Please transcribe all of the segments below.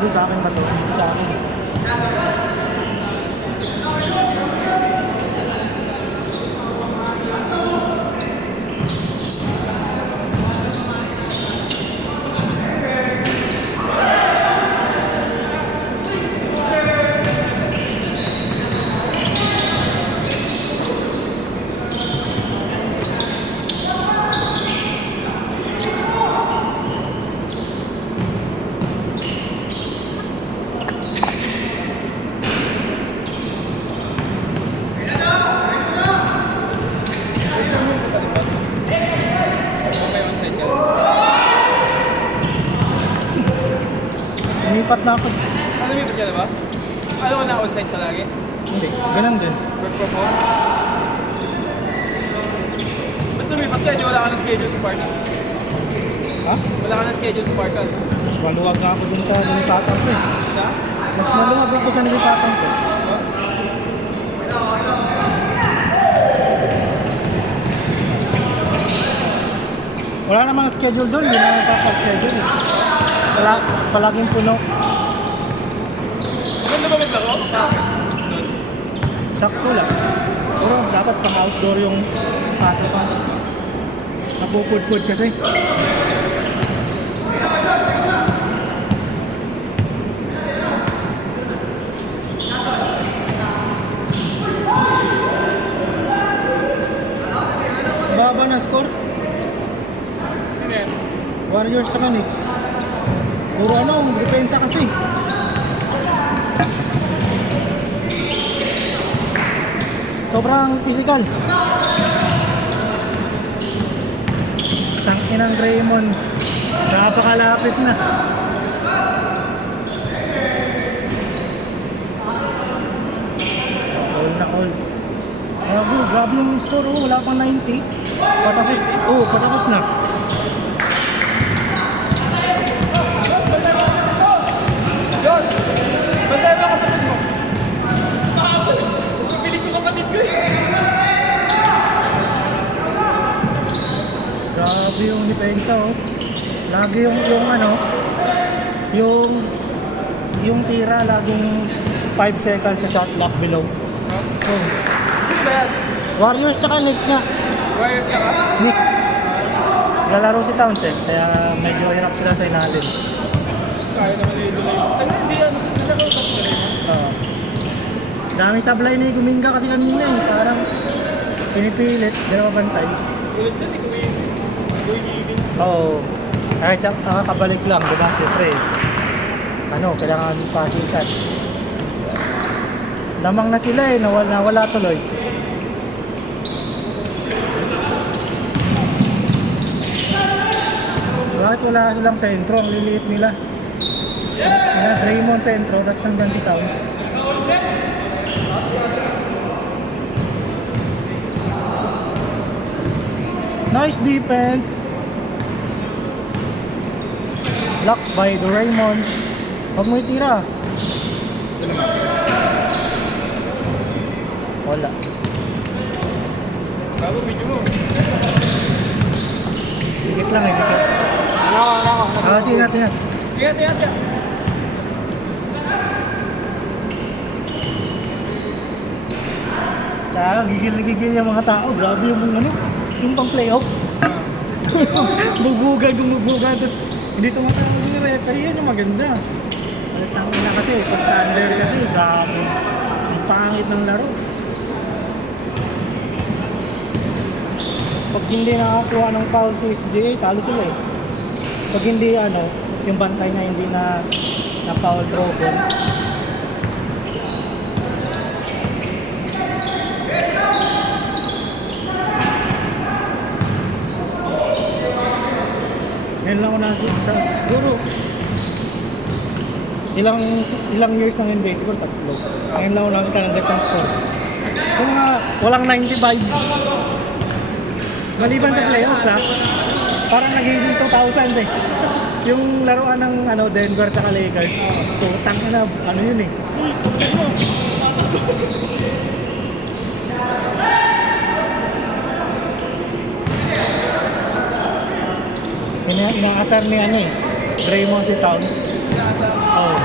doon sa akin ba to? Sa akin. Lumipat na ako. Ano may ka ba? Ano ka na outside palagi? Hindi, ganun din. Work from home? Ba't lumipat ka? Di wala ka ng schedule sa Spartan? Ha? Wala ka ng schedule sa Spartan? Mas maluwag na ako dun sa nilipatan ko eh. Sa? Mas maluwag ako sa nilipatan ko. Wala namang schedule doon, hindi naman schedule eh. Palaging puno. Maganda ba maglaro? Sakto lang. Pero dapat pang outdoor yung patapan. Napupudpud kasi. Baba na score. Sino yan? Warriors sa Knicks. Puro ano, depensa kasi. Sobrang physical. Tangkinang Draymond. Napakalapit na. All na all. Grabe yung score. Oh, wala pang 90. Patapos na. Diyos! Bantay mo ako sa mo! Mas mabilis yung kapatid ko eh! Grabe yung depensa oh. Lagi yung tira laging 5 seconds sa shot clock below. So, Sino ba yan? Warriors saka Knicks nga. Warriors ka ba? Knicks. Lalaro si Townsend kaya medyo hirap sila sa inatin. Kaya naman yung delay. Hindi yan. Nalaro ka sa rin. Daming sablay na guminga kasi kanina eh. Parang pinipilit, dalawa bantay. Ulit yan eh. Gawin. Oo. Ay, nakakabalik lang, diba? Siyempre, kailangan pasikat. Lamang na sila eh, nawala tuloy. Bakit wala silang sentro? Ang liliit nila. Draymond sentro, tapos nandyan si Towns. Nice defense. Blocked by the Draymond. Huwag mo itira. Wala. Bago video mo. Dikit lang eh, dikit. Nako. Sige natin. Tiyan. Gigil yung mga tao. Grabe yung pang playoff. Bubugan, tapos hindi tumatawag yung referee. Yan yung maganda. Tangin na kasi, pagka-under kasi, grabe. Ang pangit ng laro. Pag hindi nakakuha ng foul si SGA, talo sila eh. Pag hindi yung bantay na hindi na foul trouble. Ngayon lang ako nakikita siguro ilang years ng NBA, siguro tatlo. Ngayon lang ako nakikita ng defense score. Kung walang 95, maliban sa playoffs parang nagiging 2,000 eh. Yung laruan ng Denver at Lakers, tutang na, yun eh. Inaasar ni Draymond si Towns. Oo.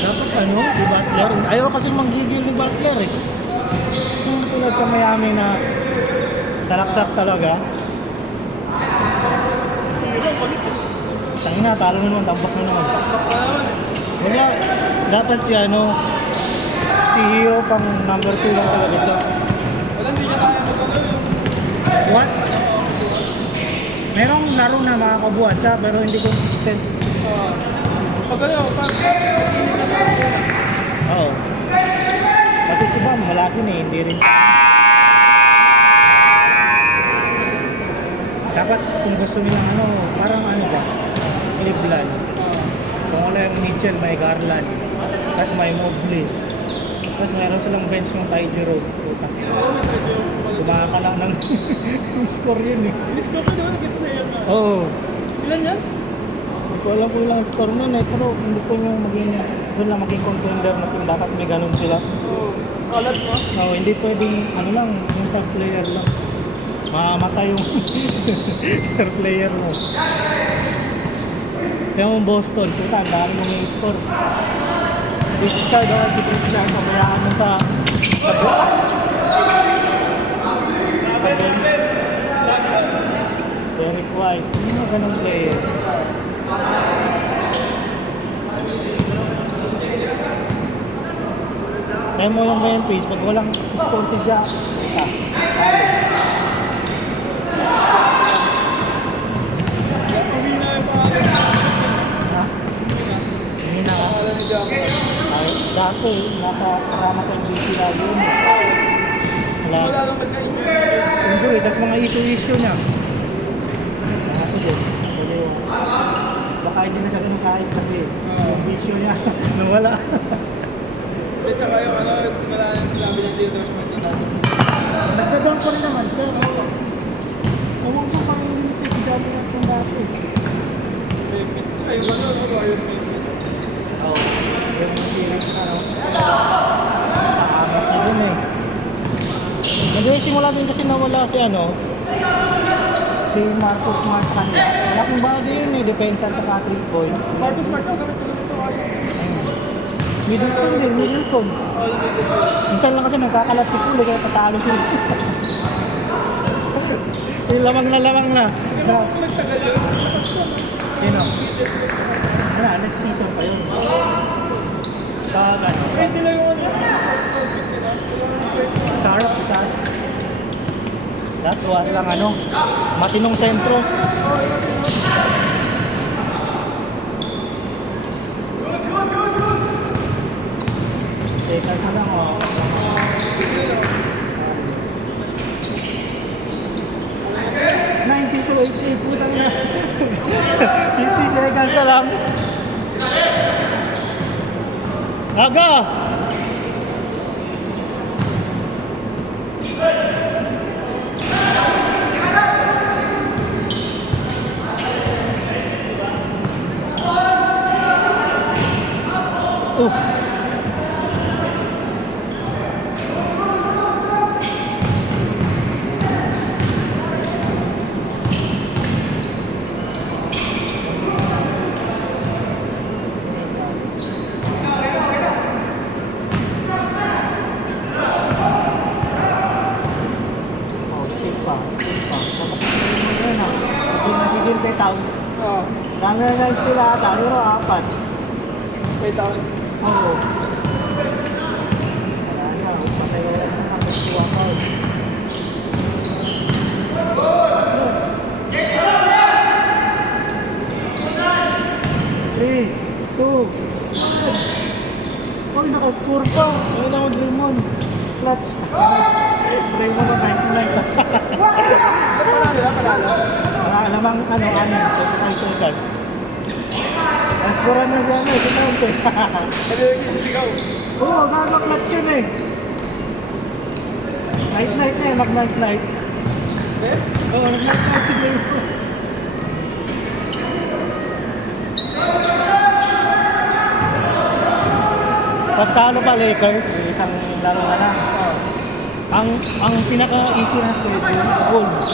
Dapat ano, si Butler. Ayaw kasi manggigil ni Butler eh. Yung tulad sa Miami na salaksak talaga. Tangina, talo na naman, tambak na naman. Kaya, dapat si ano, si Hero pang number 2 lang talaga siya. Wala, hindi niya kaya mag-ano. What? Merong laro na makakabuhat siya pero hindi consistent. Pag ano, Oo. Pati si Bam, wala din eh, hindi rin. Dapat kung gusto nilang ano, parang ano ba, Cleveland. Kung ano yung Mitchell, may Garland. Tapos may Mobley. Tapos mayroon silang bench ng Ty Jerome. Kumaka lang ng score yun eh. Miss ko pa naman, nag-get na yan. Oo. Ilan yan? Hindi ko alam kung ilang score nun eh. Pero kung gusto nyo maging, gusto lang maging contender na team, dapat may ganun sila. Oo. Kalat mo? Oo, hindi pwedeng ano lang, yung star player lang. Mamamatay yung star player mo. Yung Boston, puta, ang dami mong i-score. Richard, si Richard, kabayaan mo sa Derek White, hindi mo ganun player. Kaya mo yung Memphis, pag walang score si Jack, talo. Uwi na yung pangalan. Ha? Hindi na ka. Pangalan ni Jack. Ay, dati, nakakaramas ang DC lagi yun. Wala Wala. nang magkainin. Injury, tapos mga issue niya. Ako din. Kasi baka hindi na siya ganun kahit kasi yung issue niya nawala. At saka yung ano, wala nang sinabi ng Deal Dashman nila. Nagdadon ko rin naman siya. Ewan ko pang hindi siya dami na itong dati. Memphis. Ay, ano, yung Memphis. Oo. Yung series na ano. Nakamas niya dun eh. Nag-simula din kasi nawala si ano. Si Marcus Smart kanila. Malaking bagay yun eh. Depensa at saka 3 points. Marcus Smart na gamit ko naman sa kanya. Middleton din, Middleton. Minsan lang kasi nagkakalat si Kulo kaya patalo siya. Yung lamang na. Nagtagal yun. Sino? Wala, next season pa yun. Bagan. Pwede lang yung ano. Sarap. Datuwa silang ano, matinong sentro. Teka na lang oh. 9288 putang na. 50 seconds na lang. Aga! Stick pa. Ayun ah. Hindi nagigil town. Oo. Dami na guys sila ata, pero 4. Wait ako. Oo. Wala na, patay ka lang ng pagkuha ko. Three, two, oh, naka-score pa. Ayun na mag-limon. Clutch. Raymond na 99. Panalo. Wala namang ano, 25 seconds. Nascorean na siya na, ito na yun. Pwede yung sigaw. Oo, naka-clutch yun eh. Night na eh, mag-night. Oo, nag-night si Raymond. Pagtalo pa Lakers, isang laro na lang. Ang pinaka-easy na schedule, Wolves.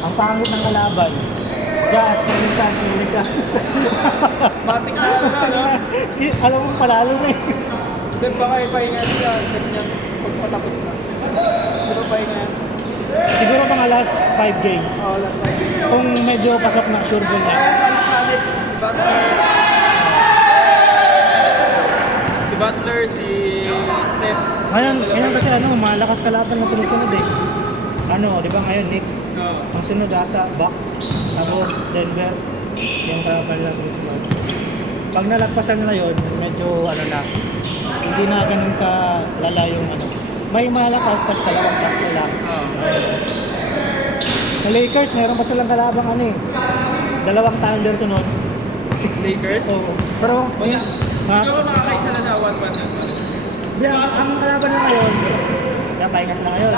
Ang pangit ng kalaban. Jazz, Pelicans, Matik na ano na, no? Alam mo, palalo na eh. Then baka ipahinga siya. Check niya pagpatapos na. Pero pahinga yan. Siguro mga last 5 games. Oo, last time. Kung medyo pasok na, sure goal na. Kaya salit-salit. Si Butler, si Steph. Ngayon kasi malakas kalaban ng sunod-sunod eh. Di ba ngayon, Knicks? Oo. Ang sunod ata, Bucks, tapos Denver. Yung kalaban lang sunod-sunod. Pag nalagpasan nila yun, medyo hindi na ganun ka lala yung May malakas, tapos dalawang sakto lang. Sa Lakers, meron pa silang kalabang dalawang Thunder sunod. Lakers? Oo. Pero, Ikaw makakaisa na sa 1-1. ang kalaban na ngayon, pahinga sila ngayon.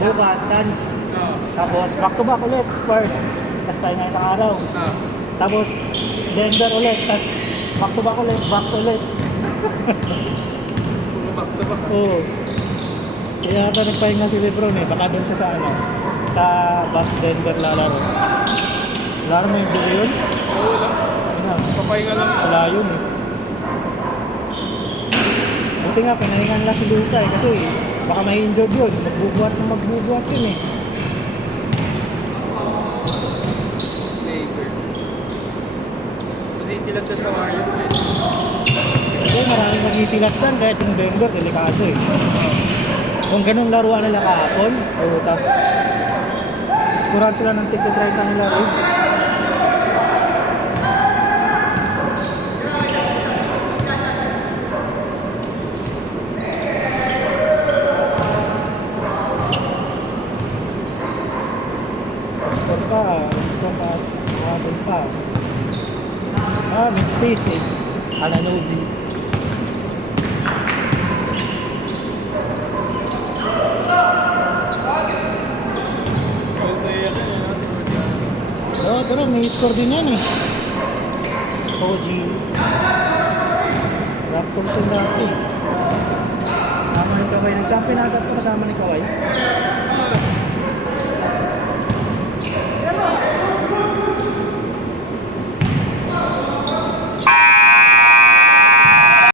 Bukas, Suns. Oo. Tapos, back-to-back ulit, Spurs. Tapos pahinga isang araw. Oo. Tapos, Denver ulit. Tapos, back-to-back ulit, Bucks ulit. Puro back-to-back. Oo. Kaya ata nagpahinga si Lebron eh. Baka doon siya sa Bucks Denver lalaro. Laro mo yung dulo yun? Oo lang. Papahinga lang. Wala yun eh. Buti nga, pinahingan lang si Luka eh. Kasi baka may injured yun. Magbubuhat yun eh. Lakers. Kasi sila dyan sa Warriors. Kasi maraming magsisilat dyan. Kahit yung Denver, delikado eh. Kung ganun laruan nila kahapon, puta. Skuran sila ng tig 30 nila rin. Hapon pa. Memphis eh. Ananobi. Pero may score din yan eh. OG. Raptors yung dati. Sama ni Kawhi. Nag-champion ata ito kasama ni Kawhi.